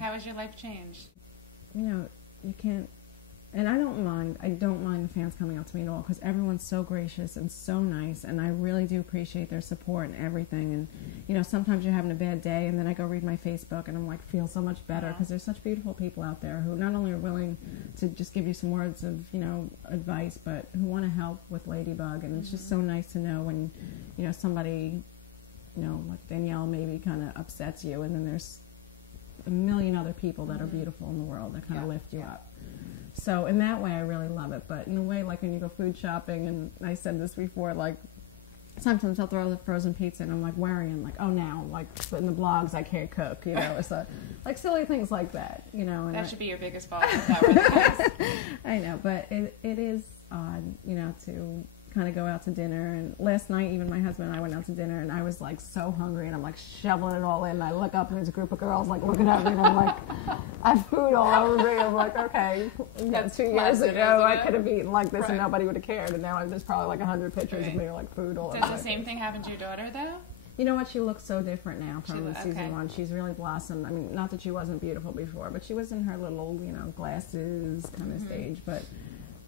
How has your life changed? You know, you can't, and I don't mind the fans coming up to me at all, because everyone's so gracious and so nice, and I really do appreciate their support and everything. And you know, sometimes you're having a bad day, and then I go read my Facebook, and I'm like, feel so much better, because there's such beautiful people out there who not only are willing to just give you some words of, you know, advice, but who want to help with Ladybug. And it's just so nice to know when, you know, somebody, you know, like Danielle maybe kind of upsets you, and then there's a million other people that are beautiful in the world that kind of lift you up. So in that way, I really love it. But in a way, like when you go food shopping, and I said this before, like sometimes I'll throw the frozen pizza and I'm like worrying, like, oh, now, like in the blogs, I can't cook, you know, or so, like silly things like that, you know. And that should be your biggest fault. If that were the case. I know, but it is odd, you know, to kind of go out to dinner. And last night, even my husband and I went out to dinner, and I was like so hungry, and I'm like shoveling it all in. And I look up, and there's a group of girls like looking at me, and I'm like, I have food all over me. I'm like, okay, That's 2 years ago, I could have eaten like this, right, and nobody would have cared. And now there's probably like 100 pictures of me like food all over. Does the same thing happen to your daughter though? You know what? She looks so different now from Okay. season 1. She's really blossomed. I mean, not that she wasn't beautiful before, but she was in her little, you know, glasses kind of stage. But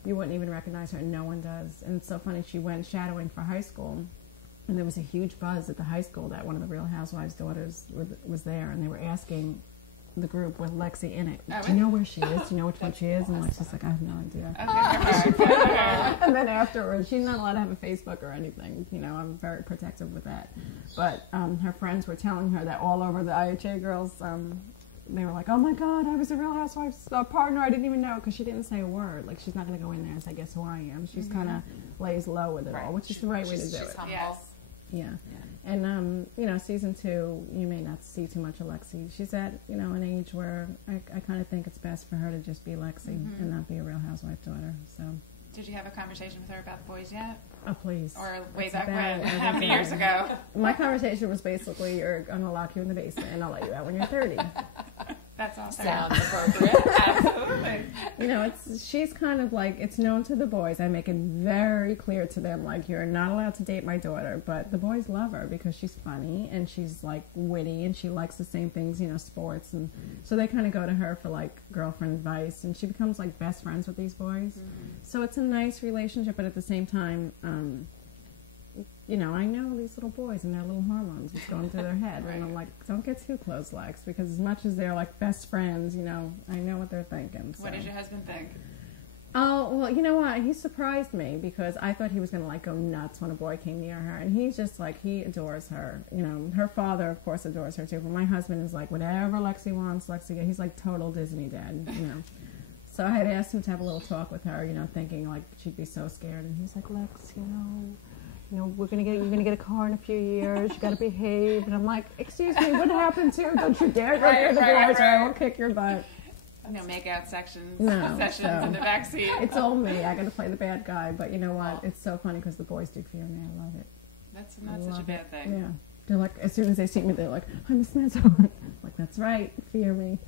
you wouldn't even recognize her, and no one does. And it's so funny, she went shadowing for high school, and there was a huge buzz at the high school that one of the Real Housewives daughters was there, and they were asking the group with Lexi in it, do you know where she is? Do you know which one she is? And Lexi's like, I have no idea. And then afterwards, she's not allowed to have a Facebook or anything. You know, I'm very protective with that. But her friends were telling her that all over the IHA girls, they were like, oh my God, I was a Real Housewives partner. I didn't even know, because she didn't say a word. Like, she's not going to go in there and say, guess who I am. She's kind of lays low with it all, which is the right way to do it. Yes. Yeah. And, you know, season 2, you may not see too much of Lexi. She's at, you know, an age where I kind of think it's best for her to just be Lexi and not be a Real Housewife daughter. So. Did you have a conversation with her about the boys yet? Oh, please. Or way back when? How many years ago? My conversation was basically, you're going to lock you in the basement, and I'll let you out when you're 30. That's awesome. Sounds appropriate. Absolutely. You know, she's kind of like, it's known to the boys. I make it very clear to them, like, you're not allowed to date my daughter, but the boys love her because she's funny and she's like witty and she likes the same things, you know, sports, and so they kind of go to her for like girlfriend advice, and she becomes like best friends with these boys. So it's a nice relationship, but at the same time, you know, I know these little boys and their little hormones that's going through their head. And I'm like, don't get too close, Lex, because as much as they're like best friends, you know, I know what they're thinking. So. What does your husband think? Oh, well, you know what? He surprised me, because I thought he was going to like go nuts when a boy came near her. And he's just like, he adores her. You know, her father, of course, adores her too. But my husband is like, whatever Lexi wants, Lexi gets. He's like total Disney dad, you know. So I had asked him to have a little talk with her, you know, thinking like she'd be so scared. And he's like, Lex, you know, you're gonna get a car in a few years. You gotta behave. And I'm like, excuse me, what happened to? Don't you dare go near the boys, or I will kick your butt. No make-out sessions in the backseat. It's all me. I gotta play the bad guy. But you know what? It's so funny because the boys do fear me. I love it. That's not such a bad thing. Yeah. They're like, as soon as they see me, they're like, I'm Miss Manzo. Like, that's right. Fear me.